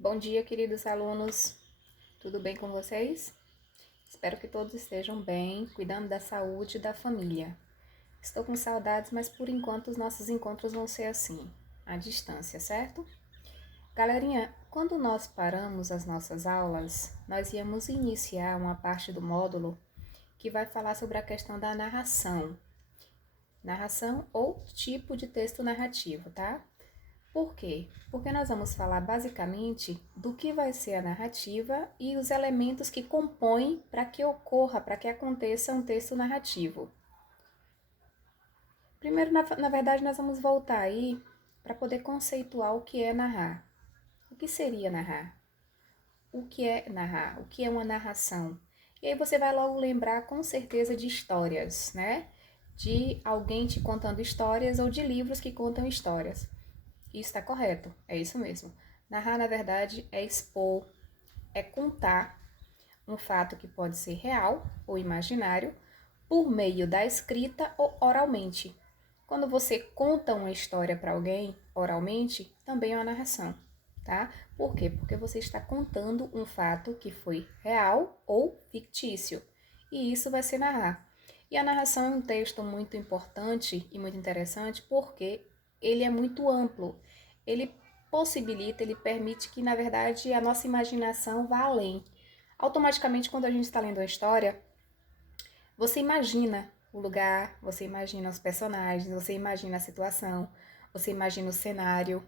Bom dia, queridos alunos. Tudo bem com vocês? Espero que todos estejam bem, cuidando da saúde e da família. Estou com saudades, mas por enquanto os nossos encontros vão ser assim, à distância, certo? Galerinha, quando nós paramos as nossas aulas, nós íamos iniciar uma parte do módulo que vai falar sobre a questão da narração. Narração ou tipo de texto narrativo, tá? Por quê? Porque nós vamos falar basicamente do que vai ser a narrativa e os elementos que compõem para que ocorra, para que aconteça um texto narrativo. Primeiro, na verdade, nós vamos voltar aí para poder conceituar o que é narrar. O que seria narrar? O que é narrar? O que é uma narração? E aí você vai logo lembrar com certeza de histórias, né? De alguém te contando histórias ou de livros que contam histórias. Isso está correto, é isso mesmo. Narrar, na verdade, é expor, é contar um fato que pode ser real ou imaginário por meio da escrita ou oralmente. Quando você conta uma história para alguém oralmente, também é uma narração, tá? Por quê? Porque você está contando um fato que foi real ou fictício. E isso vai ser narrar. E a narração é um texto muito importante e muito interessante porque ele é muito amplo. Ele possibilita, ele permite que, na verdade, a nossa imaginação vá além. Automaticamente, quando a gente está lendo a história, você imagina o lugar, você imagina os personagens, você imagina a situação, você imagina o cenário.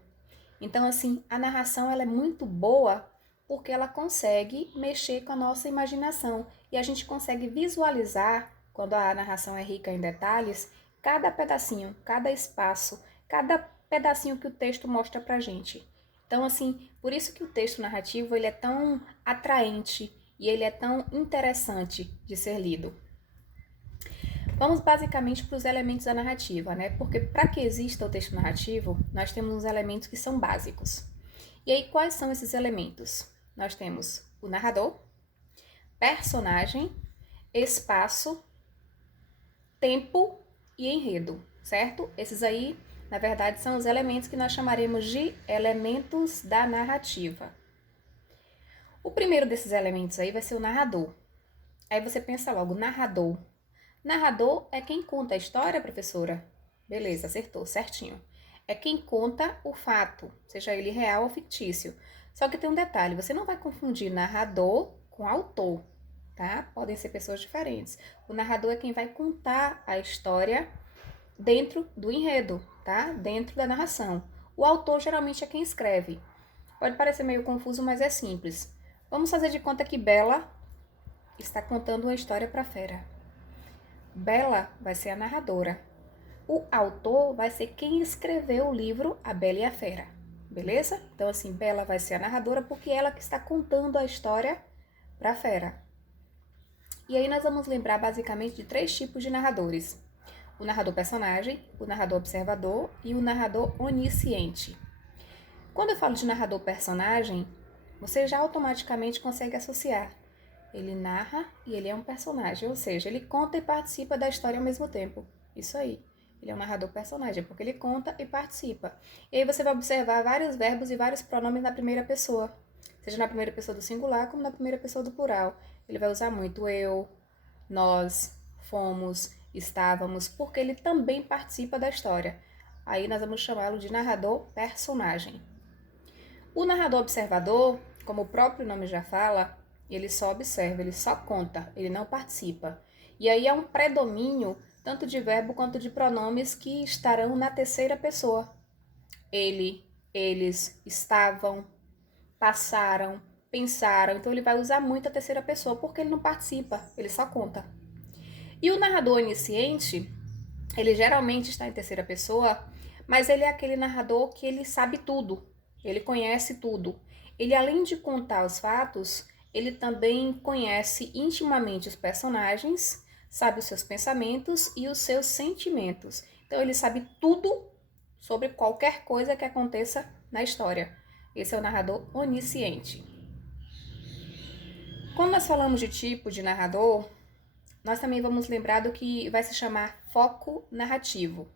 Então, assim, a narração ela é muito boa porque ela consegue mexer com a nossa imaginação e a gente consegue visualizar, quando a narração é rica em detalhes, cada pedacinho, cada espaço, cada pedacinho que o texto mostra pra gente. Então, assim, por isso que o texto narrativo ele é tão atraente e ele é tão interessante de ser lido. Vamos basicamente para os elementos da narrativa, né? Porque para que exista o texto narrativo, nós temos uns elementos que são básicos. E aí, quais são esses elementos? Nós temos o narrador, personagem, espaço, tempo e enredo, certo? Esses aí, na verdade, são os elementos que nós chamaremos de elementos da narrativa. O primeiro desses elementos aí vai ser o narrador. Aí você pensa logo, narrador. Narrador é quem conta a história, professora? Beleza, acertou, certinho. É quem conta o fato, seja ele real ou fictício. Só que tem um detalhe, você não vai confundir narrador com autor, tá? Podem ser pessoas diferentes. O narrador é quem vai contar a história dentro do enredo, tá? Dentro da narração. O autor geralmente é quem escreve. Pode parecer meio confuso, mas é simples. Vamos fazer de conta que Bela está contando uma história para a fera. Bela vai ser a narradora. O autor vai ser quem escreveu o livro A Bela e a Fera. Beleza? Então, assim, Bela vai ser a narradora porque ela que está contando a história para a fera. E aí nós vamos lembrar basicamente de 3 tipos de narradores. O narrador personagem, o narrador observador e o narrador onisciente. Quando eu falo de narrador personagem, você já automaticamente consegue associar. Ele narra e ele é um personagem, ou seja, ele conta e participa da história ao mesmo tempo. Isso aí. Ele é um narrador personagem, porque ele conta e participa. E aí você vai observar vários verbos e vários pronomes na primeira pessoa. Seja na primeira pessoa do singular, como na primeira pessoa do plural. Ele vai usar muito eu, nós, fomos, estávamos, porque ele também participa da história. Aí nós vamos chamá-lo de narrador personagem. O narrador observador, como o próprio nome já fala, ele só observa, ele só conta, ele não participa. E aí é um predomínio tanto de verbo quanto de pronomes que estarão na terceira pessoa. Ele, eles, estavam, passaram, pensaram. Então ele vai usar muito a terceira pessoa porque ele não participa, ele só conta. E o narrador onisciente, ele geralmente está em terceira pessoa, mas ele é aquele narrador que ele sabe tudo, ele conhece tudo. Ele, além de contar os fatos, ele também conhece intimamente os personagens, sabe os seus pensamentos e os seus sentimentos. Então, ele sabe tudo sobre qualquer coisa que aconteça na história. Esse é o narrador onisciente. Quando nós falamos de tipo de narrador, nós também vamos lembrar do que vai se chamar foco narrativo.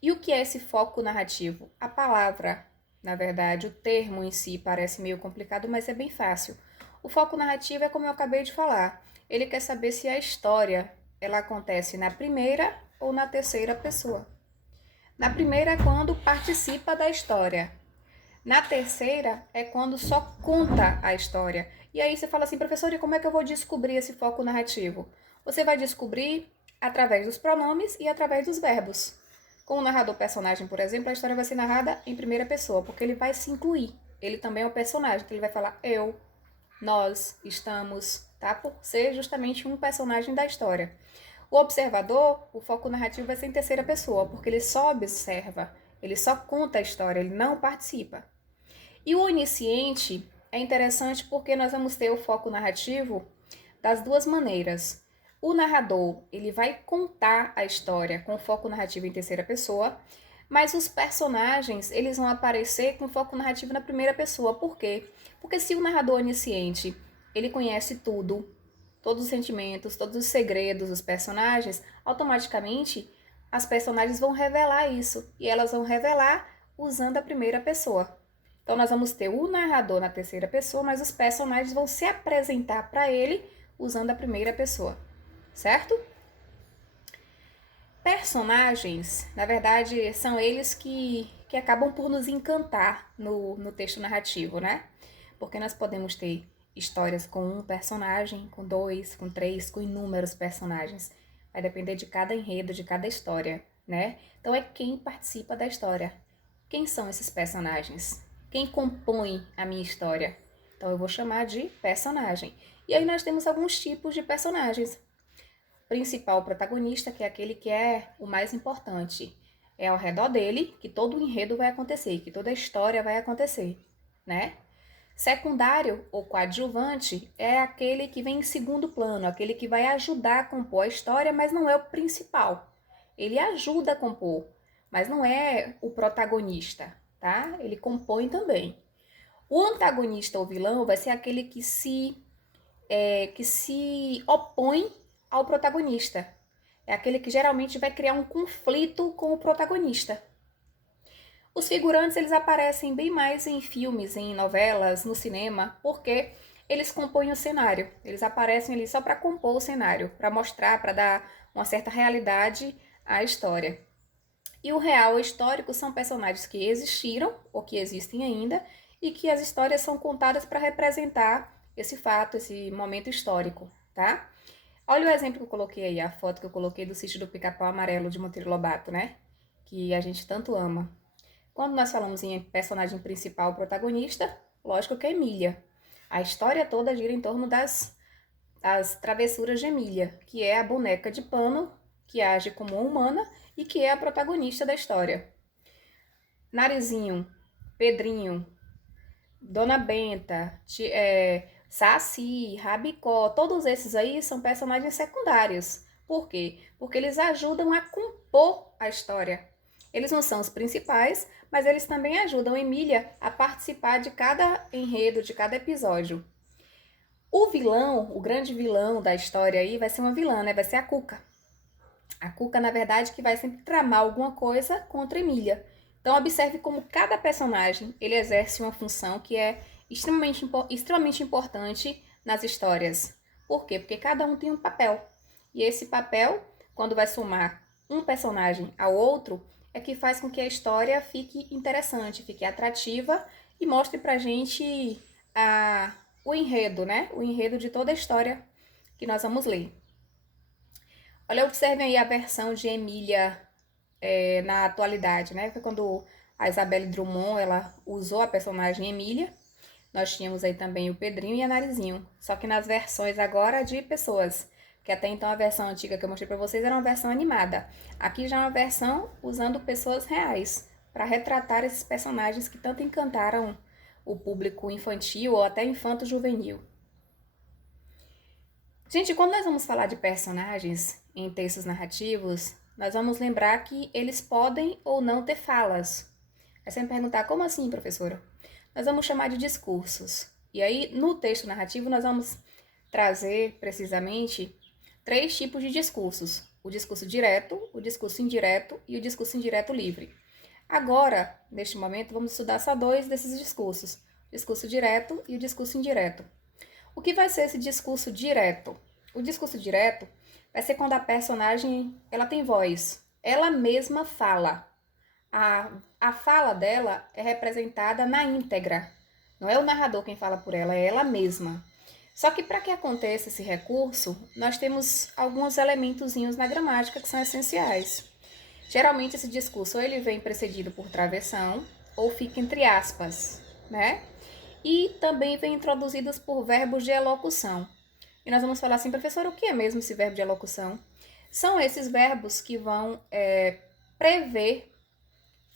E o que é esse foco narrativo? A palavra. Na verdade, o termo em si parece meio complicado, mas é bem fácil. O foco narrativo é como eu acabei de falar. Ele quer saber se a história ela acontece na primeira ou na terceira pessoa. Na primeira é quando participa da história. Na terceira é quando só conta a história. E aí você fala assim, professor, e como é que eu vou descobrir esse foco narrativo? Você vai descobrir através dos pronomes e através dos verbos. Com o narrador personagem, por exemplo, a história vai ser narrada em primeira pessoa, porque ele vai se incluir. Ele também é o personagem, então ele vai falar eu, nós, estamos, tá? Por ser justamente um personagem da história. O observador, o foco narrativo vai ser em terceira pessoa, porque ele só observa, ele só conta a história, ele não participa. E o onisciente é interessante porque nós vamos ter o foco narrativo das duas maneiras. O narrador, ele vai contar a história com foco narrativo em terceira pessoa, mas os personagens, eles vão aparecer com foco narrativo na primeira pessoa. Por quê? Porque se o narrador onisciente, ele conhece tudo, todos os sentimentos, todos os segredos dos personagens, automaticamente as personagens vão revelar isso. E elas vão revelar usando a primeira pessoa. Então nós vamos ter o narrador na terceira pessoa, mas os personagens vão se apresentar para ele usando a primeira pessoa, certo? Personagens, na verdade, são eles que acabam por nos encantar no texto narrativo, né? Porque nós podemos ter histórias com um personagem, com dois, com três, com inúmeros personagens. Vai depender de cada enredo, de cada história, né? Então é quem participa da história. Quem são esses personagens? Quem compõe a minha história? Então eu vou chamar de personagem. E aí nós temos alguns tipos de personagens. Principal protagonista, que é aquele que é o mais importante. É ao redor dele que todo o enredo vai acontecer, que toda a história vai acontecer, né? Secundário ou coadjuvante é aquele que vem em segundo plano, aquele que vai ajudar a compor a história, mas não é o principal. Ele ajuda a compor, mas não é o protagonista, tá? Ele compõe também. O antagonista ou vilão vai ser aquele que se opõe ao protagonista. É aquele que geralmente vai criar um conflito com o protagonista. Os figurantes, eles aparecem bem mais em filmes, em novelas, no cinema, porque eles compõem o cenário. Eles aparecem ali só para compor o cenário, para mostrar, para dar uma certa realidade à história. E o real e histórico são personagens que existiram ou que existem ainda e que as histórias são contadas para representar esse fato, esse momento histórico, tá? Olha o exemplo que eu coloquei aí, a foto que eu coloquei do sítio do Pica-Pau Amarelo de Monteiro Lobato, né? Que a gente tanto ama. Quando nós falamos em personagem principal, protagonista, lógico que é Emília. A história toda gira em torno das travessuras de Emília, que é a boneca de pano que age como uma humana e que é a protagonista da história. Narizinho, Pedrinho, Dona Benta, Saci, Rabicó, todos esses aí são personagens secundários. Por quê? Porque eles ajudam a compor a história. Eles não são os principais, mas eles também ajudam Emília a participar de cada enredo, de cada episódio. O vilão, o grande vilão da história aí, vai ser uma vilã, né? Vai ser a Cuca. A Cuca, na verdade, que vai sempre tramar alguma coisa contra Emília. Então, observe como cada personagem ele exerce uma função que é extremamente importante nas histórias. Por quê? Porque cada um tem um papel. E esse papel, quando vai somar um personagem ao outro, é que faz com que a história fique interessante, fique atrativa e mostre pra gente o enredo, né? O enredo de toda a história que nós vamos ler. Olha, observem aí a versão de Emília na atualidade, né? Foi quando a Isabelle Drummond ela usou a personagem Emília. Nós tínhamos aí também o Pedrinho e a Narizinho, só que nas versões agora de pessoas, que até então a versão antiga que eu mostrei para vocês era uma versão animada. Aqui já é uma versão usando pessoas reais para retratar esses personagens que tanto encantaram o público infantil ou até infanto-juvenil. Gente, quando nós vamos falar de personagens em textos narrativos, nós vamos lembrar que eles podem ou não ter falas. Aí você me perguntar, como assim, professora? Nós vamos chamar de discursos. E aí, no texto narrativo, nós vamos trazer, precisamente, 3 tipos de discursos. O discurso direto, o discurso indireto e o discurso indireto livre. Agora, neste momento, vamos estudar só dois desses discursos, o discurso direto e o discurso indireto. O que vai ser esse discurso direto? O discurso direto vai ser quando a personagem ela tem voz, ela mesma fala. A fala dela é representada na íntegra. Não é o narrador quem fala por ela, é ela mesma. Só que para que aconteça esse recurso, nós temos alguns elementozinhos na gramática que são essenciais. Geralmente esse discurso ou ele vem precedido por travessão ou fica entre aspas, né? E também vem introduzidos por verbos de elocução. E nós vamos falar assim, professor, o que é mesmo esse verbo de elocução? São esses verbos que vão prever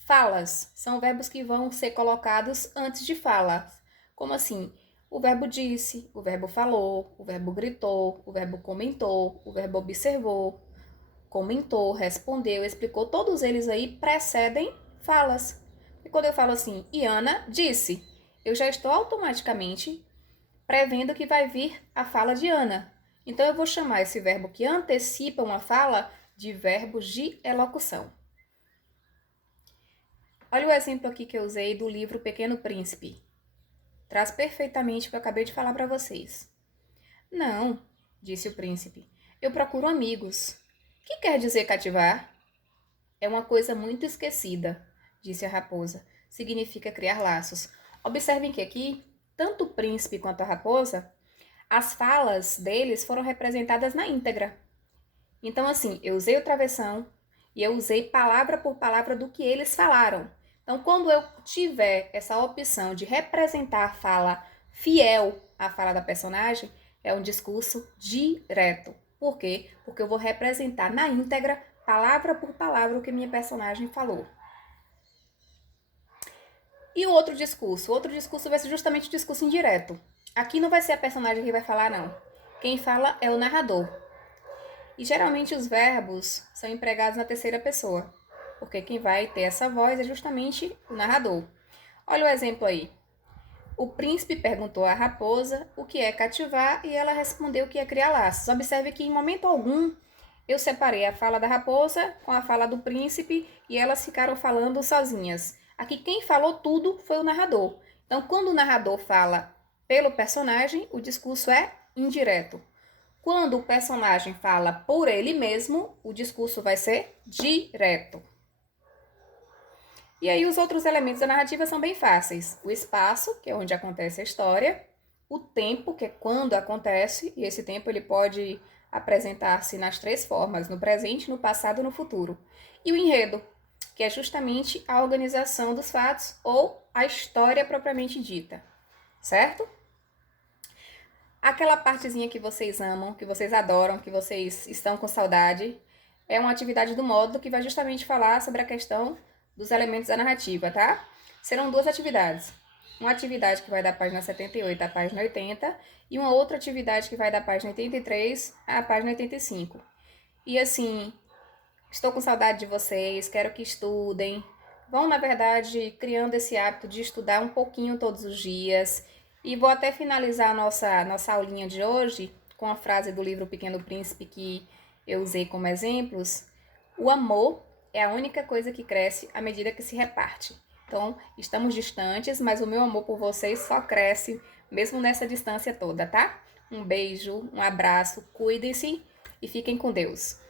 falas. São verbos que vão ser colocados antes de falas. Como assim? O verbo disse, o verbo falou, o verbo gritou, o verbo comentou, o verbo observou, comentou, respondeu, explicou. Todos eles aí precedem falas. E quando eu falo assim, Iana disse, eu já estou automaticamente prevendo que vai vir a fala de Ana. Então, eu vou chamar esse verbo que antecipa uma fala de verbos de elocução. Olha o exemplo aqui que eu usei do livro Pequeno Príncipe. Traz perfeitamente o que eu acabei de falar para vocês. Não, disse o príncipe, eu procuro amigos. O que quer dizer cativar? É uma coisa muito esquecida, disse a raposa. Significa criar laços. Observem que aqui, tanto o príncipe quanto a raposa, as falas deles foram representadas na íntegra. Então, assim, eu usei o travessão e eu usei palavra por palavra do que eles falaram. Então, quando eu tiver essa opção de representar a fala fiel à fala da personagem, é um discurso direto. Por quê? Porque eu vou representar na íntegra, palavra por palavra, o que minha personagem falou. E o outro discurso? O outro discurso vai ser justamente o discurso indireto. Aqui não vai ser a personagem que vai falar, não. Quem fala é o narrador. E geralmente os verbos são empregados na terceira pessoa, porque quem vai ter essa voz é justamente o narrador. Olha o exemplo aí. O príncipe perguntou à raposa o que é cativar e ela respondeu que é criar laços. Observe que em momento algum eu separei a fala da raposa com a fala do príncipe e elas ficaram falando sozinhas. Aqui quem falou tudo foi o narrador. Então, quando o narrador fala pelo personagem, o discurso é indireto. Quando o personagem fala por ele mesmo, o discurso vai ser direto. E aí os outros elementos da narrativa são bem fáceis. O espaço, que é onde acontece a história. O tempo, que é quando acontece. E esse tempo ele pode apresentar-se nas três formas, no presente, no passado e no futuro. E o enredo, que é justamente a organização dos fatos ou a história propriamente dita. Certo? Aquela partezinha que vocês amam, que vocês adoram, que vocês estão com saudade, é uma atividade do módulo que vai justamente falar sobre a questão dos elementos da narrativa, tá? Serão duas atividades. Uma atividade que vai da página 78 à página 80 e uma outra atividade que vai da página 83 à página 85. E assim, estou com saudade de vocês, quero que estudem. Vão, na verdade, criando esse hábito de estudar um pouquinho todos os dias. E vou até finalizar a nossa aulinha de hoje com a frase do livro Pequeno Príncipe que eu usei como exemplos. O amor é a única coisa que cresce à medida que se reparte. Então, estamos distantes, mas o meu amor por vocês só cresce mesmo nessa distância toda, tá? Um beijo, um abraço, cuidem-se e fiquem com Deus.